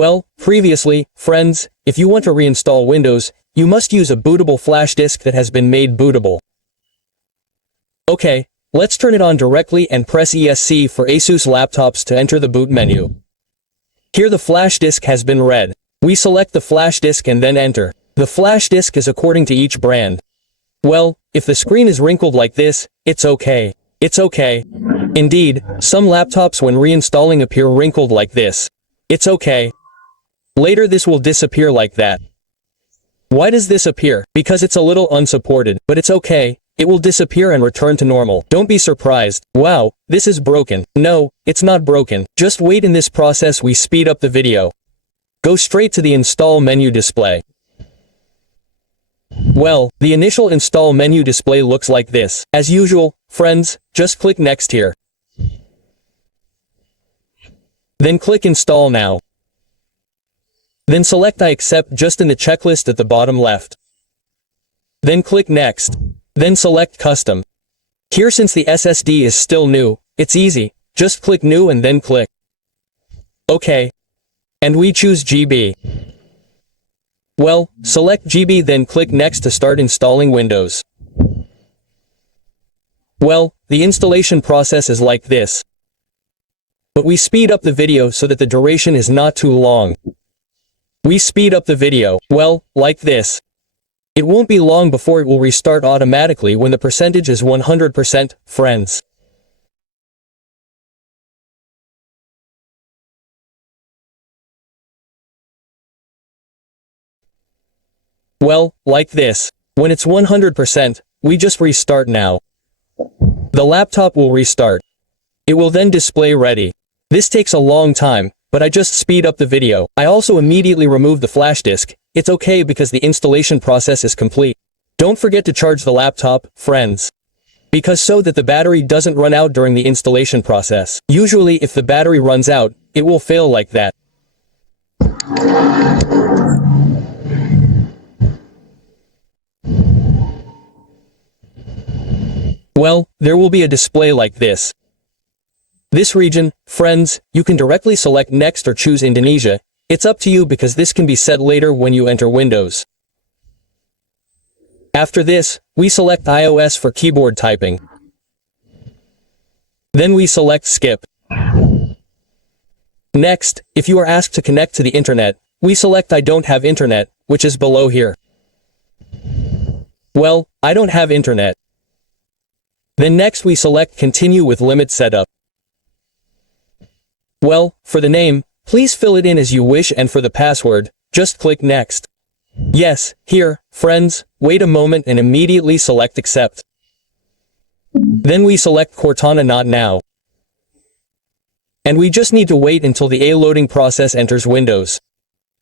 Well, previously, friends, if you want to reinstall Windows, you must use a bootable flash disk that has been made bootable. Okay, let's turn it on directly and press ESC for ASUS laptops to enter the boot menu. Here the flash disk has been read. We select the flash disk and then enter. The flash disk is according to each brand. Well, if the screen is wrinkled like this, it's okay. It's okay. Indeed, some laptops when reinstalling appear wrinkled like this. It's okay. Later this will disappear like that. Why does this appear? Because it's a little unsupported, but it's okay. It will disappear and return to normal. Don't be surprised. Wow, this is broken. No, it's not broken. Just wait. In this process we speed up the video. Go straight to the install menu display. Well, the initial install menu display looks like this. As usual, friends, just click next here. Then click install now. Then select I accept just in the checklist at the bottom left. Then click next. Then select custom. Here since the SSD is still new, it's easy. Just click new and then click OK. And we choose GB. Well, select GB then click next to start installing Windows. Well, the installation process is like this. But we speed up the video so that the duration is not too long. We speed up the video, well, like this. It won't be long before it will restart automatically when the percentage is 100%, friends. Well, like this. When it's 100%, we just restart now. The laptop will restart. It will then display ready. This takes a long time, but I just speed up the video. I also immediately remove the flash disk. It's okay because the installation process is complete. Don't forget to charge the laptop, friends. Because so that the battery doesn't run out during the installation process. Usually if the battery runs out, it will fail like that. Well, there will be a display like this. This region, friends, you can directly select next or choose Indonesia. It's up to you because this can be set later when you enter Windows. After this, we select iOS for keyboard typing. Then we select skip. Next, if you are asked to connect to the internet, we select I don't have internet, which is below here. Well, I don't have internet. Then next we select continue with limit setup. Well, for the name, please fill it in as you wish, and for the password, just click next. Yes, here, friends, wait a moment and immediately select accept. Then we select Cortana not now. And we just need to wait until the loading process enters Windows.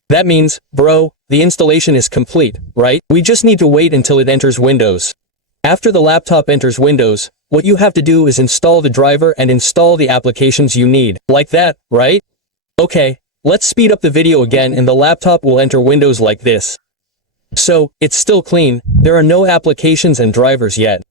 That means, bro, the installation is complete, right? We just need to wait until it enters Windows. After the laptop enters Windows, what you have to do is install the driver and install the applications you need. Like that, right? Okay, let's speed up the video again and the laptop will enter Windows like this. So, it's still clean, there are no applications and drivers yet.